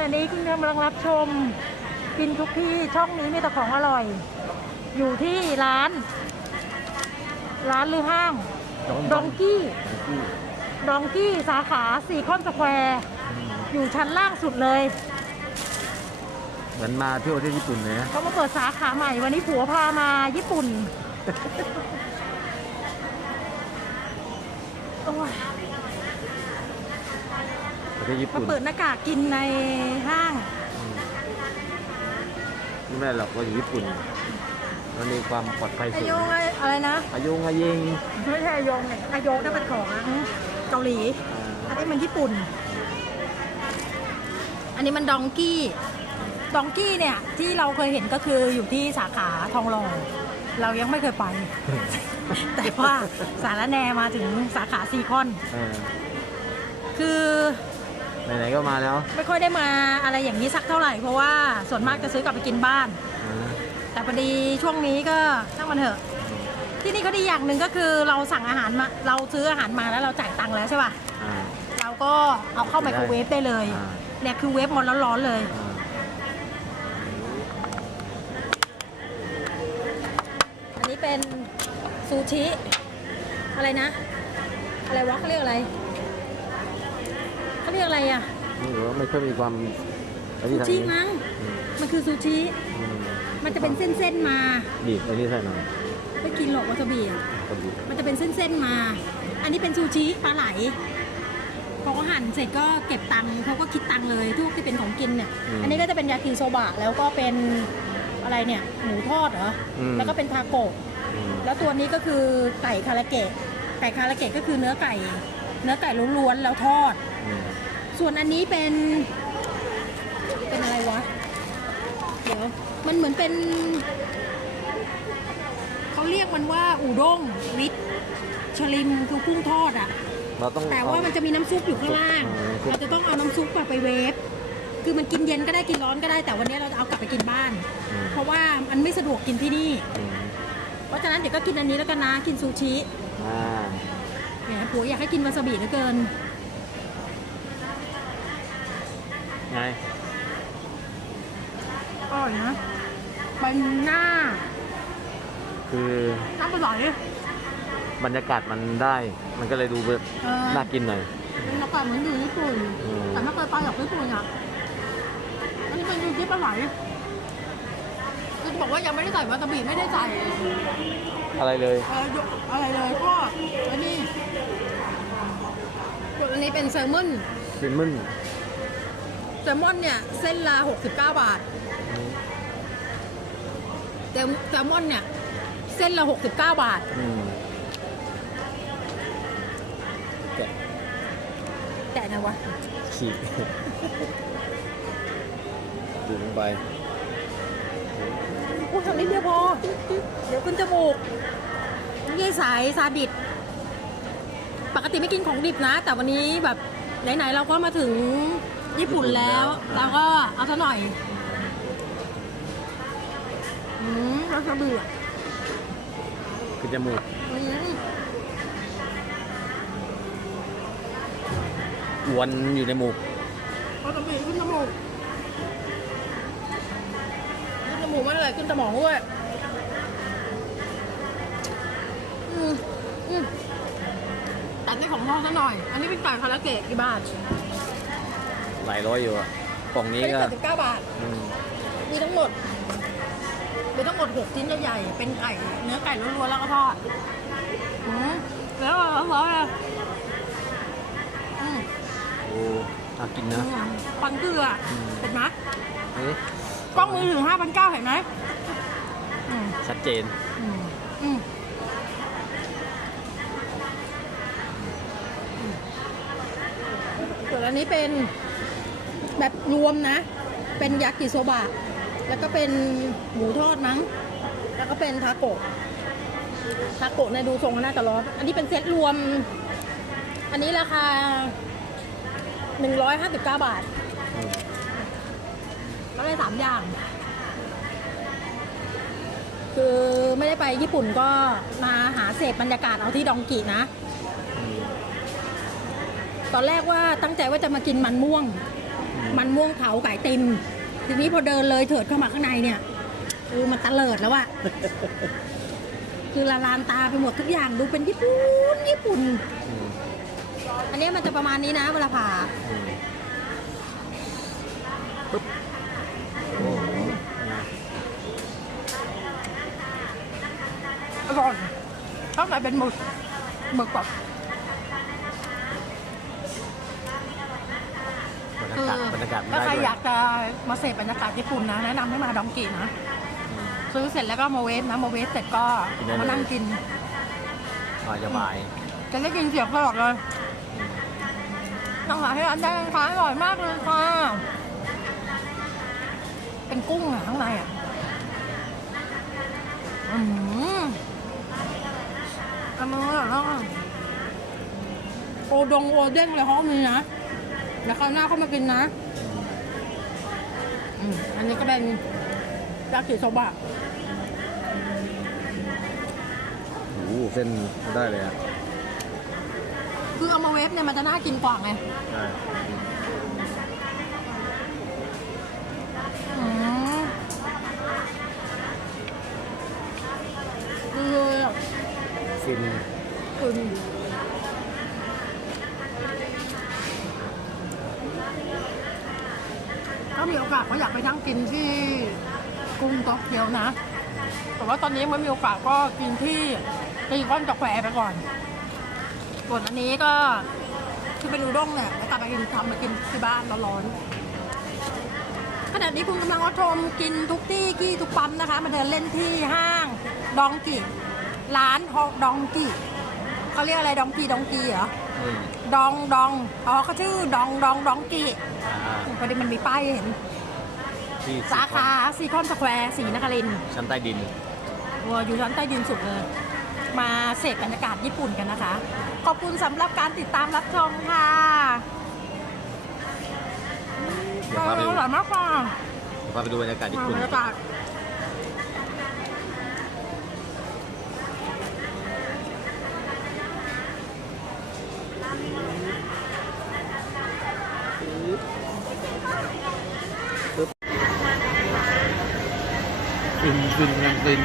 ณะนี้คุณกำลังรับชมกินทุกที่ช่องนี้มีแต่ของอร่อย อยู่ที่ร้าน ร้านหรือห้างดองกี้ดองกี้สาขาสี่คอนสแควร์อยู่ชั้นล่างสุดเลยเหมือนมาเที่ยวที่ญี่ปุ่นเลยนะเขามาเปิดสาขาใหม่วันนี้ผัวพามาญี่ปุ่นโอ้ยประเทศญี่มาปุ่นเปิดหน้ากากกินในห้าง ไม่แม่หรอกเราอยู่ญี่ปุ่นมันมีความปลอดภัยไอสูงโยงไออะไรนะ อายุงอาเยงไม่ใช่ไอโยงเนี่ยไอโยงนั่นเป็นของเกาหลีอันนี้มันญี่ปุ่น อันนี้มันดองกี้ ดองกี้เนี่ยที่เราเคยเห็นก็คืออยู่ที่สาขาทองหล่อเรายังไม่เคยไป แต่ว่าสารแนมาถึงสาขาซีคอนเออคือ ไหนๆก็มาแล้วไม่ค่อยได้มาอะไรอย่างนี้สักเท่าไหร่เพราะว่าส่วนมากจะซื้อกลับไปกินบ้าน อ่าแต่พอดีช่วงนี้ก็ช่างมันเถอะ ที่นี่เขาดีอย่างหนึ่งก็คือเราสั่งอาหารมาเราซื้ออาหารมาแล้วเราจ่ายตังค์แล้วใช่ป่ะอ่า เราก็เอาเข้าไมโครเวฟได้เลยอ่า เนี่ยคือเวฟหมดร้อนๆเลย อ่าอันนี้เป็นซูชิอะไรนะ อะไรวะเขาเรียกอะไร เขาเรียกอะไรอะไม่รู้ว่าไม่ค่อยมีความอันซูนี้ทางชินี้มั้งอืมมันคือซูชิ อืมมันจะเป็นเส้นๆมา บีบอันนี้ใส่หน่อยไม่กินหรอกวาซาบิอะก็บีบมันจะเป็นเส้นๆมา อันนี้เป็นซูชิปลาไหล พอเขาหั่นเสร็จก็เก็บตังค์เขาก็คิดตังค์เลยทุกที่เป็นของกินเนี่ย อันนี้ก็จะเป็นยากิโซบะแล้วก็เป็นอะไรเนี่ยหมูทอดเหรออืมแล้วก็เป็นทาโกะ อืมแล้วตัวนี้ก็คือไก่คาราเกะ ไก่คาราเกะก็คือเนื้อไก่ เนื้อไก่ล้วนๆแล้วทอดอืม ส่วนอันนี้เป็น เป็นอะไรวะ เดี๋ยว มันเหมือนเป็น เขาเรียกมันว่าอูด้งวิทชลิมคือกุ้งทอดอะเราต้องแต่ว่ามันจะมีน้ำซุปอยู่ข้างล่างอ๋อเราจะต้องเอาน้ำซุปอะไปเวฟ คือมันกินเย็นก็ได้กินร้อนก็ได้ แต่วันนี้เราจะเอากลับไปกินบ้านอืมเพราะว่ามันไม่สะดวกกินที่นี่อืมเพราะฉะนั้นเดี๋ยวก็กินอันนี้แล้วกันนะ กินซูชิ อ่าแหมผัวอยากให้กินวาซาบิเหลือเกิน ไง อร่อยนะเป็นหน้าคือ น้ำปลาไหลบรรยากาศมันได้ มันก็เลยดูแบบเออน่ากินหน่อย บรรยากาศเหมือนอยู่ญี่ปุ่น อืม แต่ไม่เคยไปหรอกญี่ปุ่นอะอันนี้เป็นยูชิปลาไหลคือจะบอกว่ายังไม่ได้ใส่วาซาบิไม่ได้ใส่อะไรเลย เอออะไรเลยก็อันนี้ส่วนอันนี้เป็นแซลมอนซิมมึน แซลมอนเนี่ยเส้นละ69 บาท แต่แซลมอนเนี่ยเส้นละ69 บาท อืมแกะแต่นะวะ ฉีกดูลงไปพูดทำนิดเดียวพอ เดี๋ยวขึ้นจมูกนี่ยายสายซาดิสปกติไม่กินของดิบนะ แต่วันนี้แบบไหนๆเราก็มาถึง ญี่ปุ่นแล้วเราก็เอาซะหน่อย อืมเราจะเบื่อคือจมูกอืมอวนอยู่ในหมูกเราจะเบื่อขึ้นจมูกขึ้นจมูกไม่เลยขึ้นสมองด้วยอืมอืมตัดในของทองซะหน่อย อันนี้เป็นไก่คาราเกะกี่บาท หลายร้อยอยู่อะกล่องนี้เป็นก็เจ็ดสิบเก้าบาท อืมมีทั้งหมดมีทั้งหมดหกชิ้นใหญ่ๆ เป็นไก่เนื้อไก่ล้วนๆแล้วก็ทอดอืมแล้วร้อนๆเลยอืมโอ้น่ากินนะปังเกลืออมเห็นไหมเอ๊ะกล้องมือถือห้าพันเก้าเห็นไหมอืมชัดเจน อืมอืมส่วนอันนี้เป็น แบบรวมนะ เป็นยากิโซบะ แล้วก็เป็นหมูทอดมั้ง แล้วก็เป็นทาโกะ ทาโกะเนี่ยดูทรงน่าจะร้อน อันนี้เป็นเซตรวม อันนี้ราคา 159 บาทอืมก็ได้สามอย่าง คือไม่ได้ไปญี่ปุ่นก็มาหาเสพบรรยากาศเอาที่ดองกินะ ตอนแรกว่าตั้งใจว่าจะมากินมันม่วง มันม่วงเผาไก่ติม ทีนี้พอเดินเลยเถิดเข้ามาข้างในเนี่ยเออมันตะเลิดแล้วอะคือละลานตาไปหมดทุกอย่างดูเป็นญี่ปุ่นญี่ปุ่นอืมอันนี้มันจะประมาณนี้นะเวลาผ่าอืมปึ๊บโอ้โหเนี่ยอร่อยข้างในเป็นหมึกหมึกแบบ บรรยากาศบรรยากาศมันถ้าได้ใครด้วยอยากจะมาเสพบรรยากาศญี่ปุ่นนะ แนะนำให้มาดองกินะซื้อเสร็จแล้วก็มาเวฟนะ มาเวฟเสร็จก็มานั่งกินอ่าสบายจะได้กินเสียบตลอดเลยต้องหาให้ร้านได้ค่ะอร่อยมากเลยค่ะ เป็นกุ้งอะข้างในอะอืมอันนี้อร่อยมากโอดงโอเด้งเลยเขาก็มีนะ เดี๋ยวคราวหน้าเข้ามากินนะอืมอันนี้ก็เป็นยากิโซบะโอ้โหเส้นได้เลยอะคือเอามาเวฟเนี่ยมันจะน่ากินกว่าไงใช่อืมคือฟิน คุณ ถ้ามีโอกาสก็อยากไปนั่งกินที่กรุงโตเกียวนะ แต่ว่าตอนนี้ไม่มีโอกาสก็กินที่ตีก้อนกาแฟไปก่อน ส่วนอันนี้ก็คือเป็นอุด้งเนี่ยแล้วกลับไปกินทำมากินที่บ้านร้อนๆขณะนี้คุณกำลังรับชมกินทุกที่กี้ทุกปั๊มนะคะ มาเดินเล่นที่ห้างดองกิร้านฮอกดองกิเขาเรียกอะไรดองกีดองกีเหรอ ดองดองอ๋อเขาชื่อดองดองดองกีอ่าพอดีมันมีป้ายให้เห็น ที่สาขาซีคอนสแควร์สีนครินทร์ชั้นใต้ดิน วัวอยู่ชั้นใต้ดินสุดเลย มาเสพบรรยากาศญี่ปุ่นกันนะคะ ขอบคุณสำหรับการติดตามรับชมค่ะเดี๋ยวพาไปอดูร่อยมากค่ะเดี๋ยวพาไปดูบรรยากาศญี่ปุ่นบรรยากาศ ฟินฟินกำลังฟิน